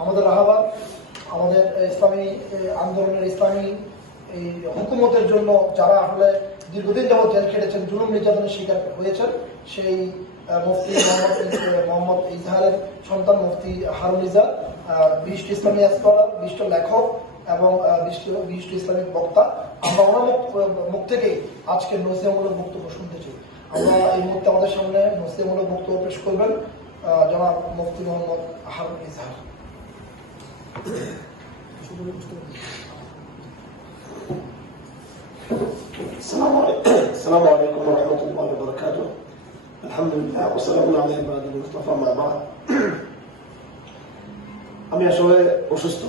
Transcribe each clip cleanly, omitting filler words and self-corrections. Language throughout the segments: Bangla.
আমাদের রাহাবাদ আমাদের ইসলামী আন্দোলনের ইসলামী এই হুকুমতের জন্য যারা আসলে দীর্ঘদিন যাবৎ জেল খেটেছেন, জুলুম নির্যাতনের শিকার হয়েছেন, সেই মুফতি মোহাম্মদ ইজহারের সন্তান মুফতি হারুন ইজহার বিশিষ্ট ইসলামী স্কলার, বিশিষ্ট লেখক এবং বিশিষ্ট ইসলামিক বক্তা। আমরা ওনার মুখ থেকেই আজকে নসিহতমূলক বক্তব্য শুনতে চাই। আমরা এই মুহূর্তে আমাদের সামনে নসিহতমূলক বক্তব্য পেশ করবেন জনাব মুফতি মোহাম্মদ হারুন ইজহার। السلام عليكم ورحمة الله وبركاته. الحمد لله والسلام على عباد المصطفى ما بعد. আমি আসলে অসুস্থ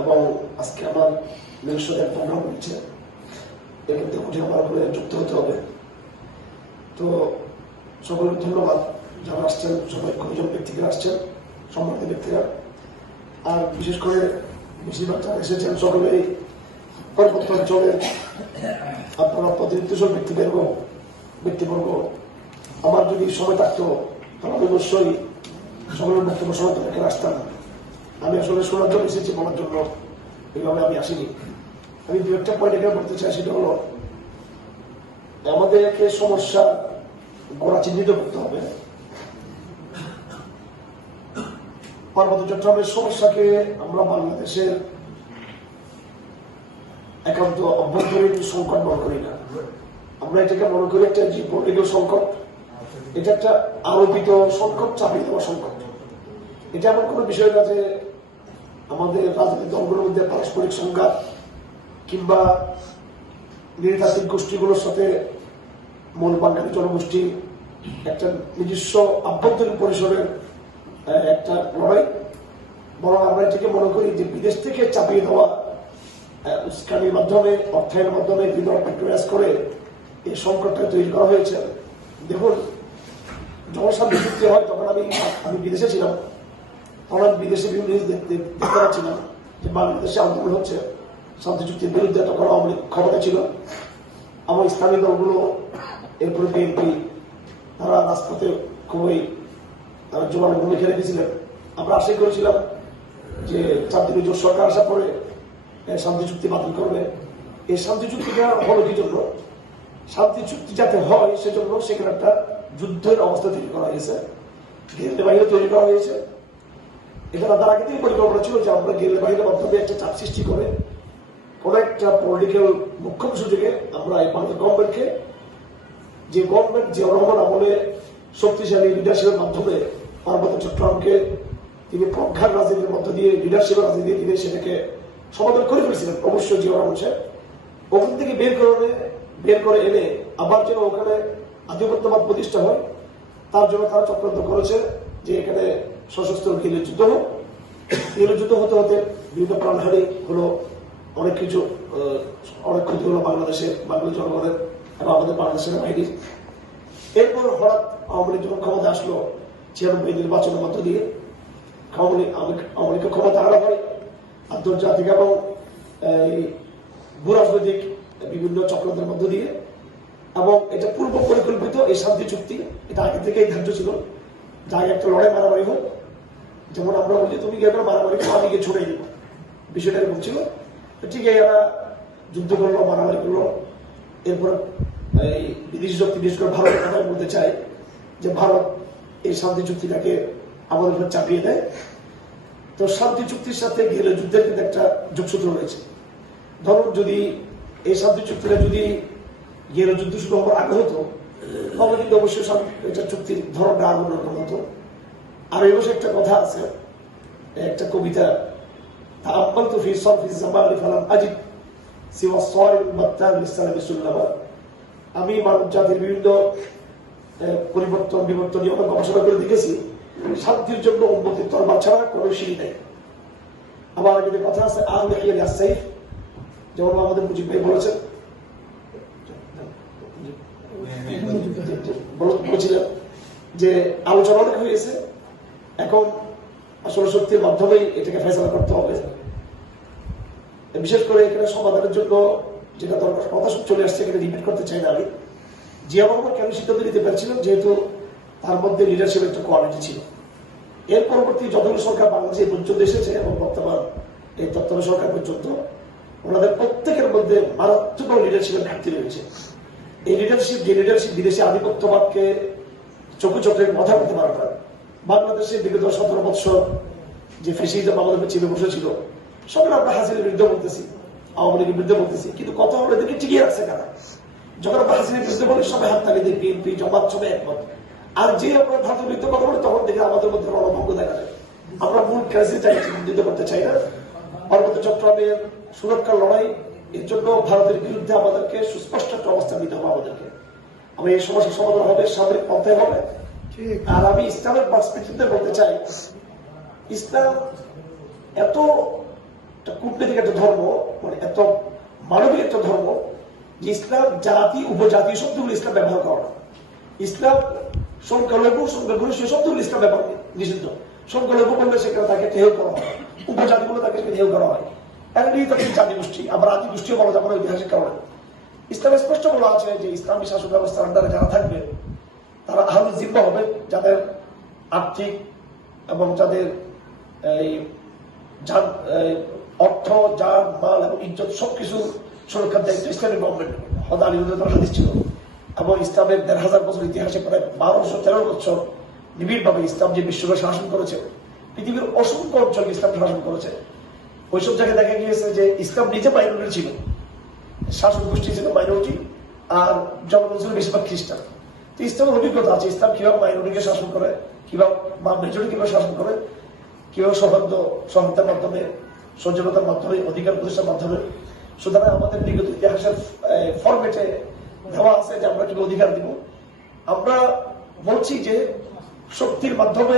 এবং আজকে আমার মেয়ের প্রোগ্রাম হচ্ছে, এক্ষেত্রে কঠিন আমার উপরে যুক্ত হতে হবে। তো সকলকে ধন্যবাদ যারা আসছেন, সবাই কয়েকজন ব্যক্তিরা আসছেন, সম্মানিত ব্যক্তিরা, আর বিশেষ করে বেশিরভাগ যারা এসেছেন সকলেই পার্বত্য অঞ্চলের আপনারা প্রতিনিধিত্বশীল ব্যক্তিবর্গ। আমার যদি সময় থাকতো তাহলে আমি অবশ্যই সকলের বক্তব্য সময় তাদেরকে আসতাম। আমি আসলে শোনার জন্য এসেছি, বলার জন্য এইভাবে আমি আসিনি। আমি দু একটা পয়েন্ট এখানে বলতে চাই, সেটা হলো আমাদেরকে সমস্যা গোড়া চিহ্নিত করতে হবে। পার্বত্য চট্টগ্রামের সমস্যাকে আমরা বাংলাদেশের একান্ত অভ্যন্তরীণ সংকট মনে করি না, আমরা এটাকে মনে করি একটা জিওপলিটিক্যাল সংকট। এটা একটা আরোপিত সংকট, চাপিয়ে দেওয়া সংকট। এটা এমন কোনো বিষয় না যে আমাদের রাজনৈতিক দলগুলোর মধ্যে পারস্পরিক সংঘাত কিংবা নৃতাত্ত্বিক গোষ্ঠীগুলোর সাথে মূল বাঙালি জনগোষ্ঠী একটা নিজস্ব আভ্যন্তরীণ পরিসরের একটা লড়াই। বরং আমরা এটাকে মনে করি যে বিদেশ থেকে চাপিয়ে দেওয়া উস্কানির মাধ্যমে, অর্থায়নের মাধ্যমে বিদ্রোহ প্যাট্রোয়াইজ করে এই সংকটটা তৈরি করা হয়েছে। দেখুন, যখন শান্তি চুক্তি হয় তখন আমি বিদেশে ছিলাম, তখন আমি বিদেশে বিভিন্ন জিনিস দেখতে পাচ্ছিলাম যে বাংলাদেশে আন্দোলন হচ্ছে শান্তি চুক্তির বিরুদ্ধে। তখন আওয়ামী লীগ ক্ষমতা ছিল, আমার ইসলামী দলগুলো, এরপরে বিএনপি, তারা রাজপথে খুবই তারা জোরালো ভূমিকা রেখেছিলেন। আমরা আশাই করেছিলাম যে 4 দিনের জোট সরকার আসার পরে শান্তি চুক্তি বাতিল করবে। এই শান্তি চুক্তিটা হলো কি জন্য? শান্তি চুক্তি যাতে হয় সেজন্য সেখানে একটা যুদ্ধের অবস্থা তৈরি করা হয়েছে, গেরিলা বাহিনী তৈরি করা হয়েছে। এটা তার আগে থেকে পরিকল্পনা ছিল যে আমরা গেরিলা বাহিনীর মাধ্যমে একটা চাপ সৃষ্টি করে কোন একটা পলিটিক্যাল মুখ্য সুযোগে আমরা এই বাংলাদেশ গভর্নমেন্টকে, যে গভর্নমেন্ট জিয়াউর রহমান আমলে শক্তিশালী লিডারশিপের মাধ্যমে পার্বত্য চট্টগ্রামকে তিনি প্রজ্ঞার রাজনীতির মধ্য দিয়ে, লিডারশিপের রাজনীতি তিনি সেটাকে সমাধান করে ফেলেছিলেন। অবশ্যই জিয়াউর রহমান সাহেব ওখান থেকে বের করে এনে আবার যেন ওখানে আধিপত্যবাদ প্রতিষ্ঠা হয়, তার জন্য তারা চক্রান্ত করেছে যে এখানে সশস্ত্র গেরিলা যুদ্ধ হোক। গেরিলা যুদ্ধ হতে হতে বিভিন্ন প্রাণহানি হলো, অনেক ক্ষতি হলো বাংলাদেশ জনগণের এবং আমাদের বাংলাদেশের বাহিনীর। এরপর হঠাৎ আওয়ামী লীগ যখন ক্ষমতা আসলো 96 নির্বাচনের মধ্য দিয়ে আওয়ামী লীগের ক্ষমতা আনা হয় আন্তর্জাতিক এবং ভূরাজনৈতিক বিভিন্ন চক্রান্তের মধ্য দিয়ে, এবং এটা পূর্ব পরিকল্পিত। এই শান্তি চুক্তি এটা আগে থেকেই ধার্য ছিল, যাই একটা লড়াই মারামারি হোক, যেমন আমরা বলি তুমি গিয়ে মারামারি করো, আমি গিয়ে ছড়ে দিব, বিষয়টা এরকম ছিল। ঠিক এরা যুদ্ধ করলো, মারামারি করলো। এরপর এই বিদেশি শক্তি, বিশেষ করে ভারতের কথা বলতে চাই যে ভারত এই শান্তি চুক্তিটাকে আমাদের উপর চাপিয়ে দেয়। তো শান্তি চুক্তির সাথে গেরিলা যুদ্ধের কিন্তু একটা যোগসূত্র রয়েছে। ধরুন যদি এই শান্তি চুক্তিটা যদি গেরিলা যুদ্ধ শুরু হওয়ার আগে হতো, তাহলে কিন্তু অবশ্যই এটা চুক্তির ধরনটা আরো অন্যরকম হতো। আর এই বছর একটা কথা আছে, একটা কবিতা, আমি মানব জাতির বিভিন্ন পরিবর্তন নিয়ে গবেষণা করে দেখেছি, শান্তির জন্য উন্নতির তরবার ছাড়া কোনো সিঁড়ি নেই। আবার যদি কথা আছে সাইফ, যেমন আমাদের মুজিব ভাই বলেছেন, বলছিলেন যে আলোচনা অনেক হয়েছে, এখন আসলে শক্তির মাধ্যমেই এটাকে ফেসলা করতে হবে। বিশেষ করে এখানে সমাধানের জন্য যেটা দরকার, কথা সব চলে আসছে, এখানে রিপিট করতে চাই না। আমি জিয়া রহমান কেন সিদ্ধান্ত নিতে পারছিলাম, যেহেতু তার মধ্যে লিডারশিপের একটা কোয়ালিটি ছিল। এর পরবর্তী যতগুলো সরকার বাংলাদেশে পর্যন্ত এসেছে এবং বর্তমান এই তত্ত্বাবধায়ক সরকার পর্যন্ত ওনাদের প্রত্যেকের মধ্যে মারাত্মক লিডারশিপের ঘাটতি রয়েছে। এই লিডারশিপ, যে লিডারশিপ বিদেশি আধিপত্যবাদকে চোখে চোখে কথা বলতে পারে না। বাংলাদেশে বিগত 17 বৎসর যে ফ্যাসিজম আমাদের চেপে বসেছিল, সবাই আমরা হাসিনের বিরুদ্ধে বলতেছি, আওয়ামী লীগের বিরুদ্ধে বলতেছি, কিন্তু কথা হলো এদেরকে টিকিয়ে রাখছে কারা? যখন আমরা হাসিনের বিরুদ্ধে বলি সবাই হাত তালি দিয়ে বিএনপি জামাত সবাই একমত। আর যে আমরা ভারতের বিরুদ্ধে কথা বলি তখন দেখে আমাদের মধ্যে রণভঙ্গ দেখা যায়। আমরা মূল ক্রাইসিস চিহ্নিত করতে চাই না। পার্বত্য চট্টগ্রামের সুরক্ষার লড়াই, এর জন্য ভারতের বিরুদ্ধে আমাদেরকে সুস্পষ্ট একটা অবস্থান নিতে হবে। আমাদেরকে আমি এই সমস্যার সমাধান হবে, সামরিক পন্থায় হবে। আর আমি ইসলামের পার্সপেক্টিভে বলতে চাই, ইসলাম এত কূটনৈতিক একটা ধর্ম, মানে এত মানবিক একটা ধর্ম যে ইসলাম জাতি উপজাতি শব্দগুলো ইসলাম ব্যবহার করে না। ইসলাম সংখ্যালঘু সংখ্যাগুরু সে শব্দগুলো ইসলাম ব্যবহার নিষিদ্ধ। সংখ্যালঘু বললে সেখানে তাকে টেহ করা হয়, উপজাতি বলে তাকে টেহ করা হয়। এমনি তাকে জাতি গোষ্ঠী, আবার আদি গোষ্ঠীও বলা যাবে না ঐতিহাসিক কারণে। ইসলামে স্পষ্ট বলা আছে যে ইসলামী শাসন ব্যবস্থার আন্ডারে যারা থাকবে তারা আহলুল জিম্মা হবে, যাদের আর্থিক এবং যাদের অর্থ, জান, মাল এবং ইজ্জত সবকিছু সুরক্ষার দায়িত্ব ইসলামিক গভর্নমেন্ট। হযরত আলী রাদিয়াল্লাহু হাদিস ছিল। এবং ইসলামের ১৫০০ বছর ইতিহাসে প্রায় ১২১৩ বছর নিবিড়ভাবে ইসলাম যে বিশ্বকে শাসন করেছে, পৃথিবীর অসংখ্য অঞ্চল ইসলাম শাসন করেছে। ওইসব জায়গায় দেখা গিয়েছে যে ইসলাম নিজে মাইনরিটি ছিল, শাসক গোষ্ঠী ছিল মাইনরিটি, আর জনগণ ছিল বেশিরভাগ খ্রিস্টান। তো ইসলামের অভিজ্ঞতা আছে ইসলাম কিভাবে মাইনরিটিকে শাসন করে, কিভাবে মেজরিটি কিভাবে শাসন করে, কিভাবে সৌহার্দ্যের মাধ্যমে, সচেতনতার মাধ্যমে, অধিকার প্রতিষ্ঠার মাধ্যমে। সুতরাং আমাদের বিগত ইতিহাসের ফরম্যাটে দেওয়া আছে যে আমরা কিভাবে অধিকার দিব। আমরা বলছি যে শক্তির মাধ্যমে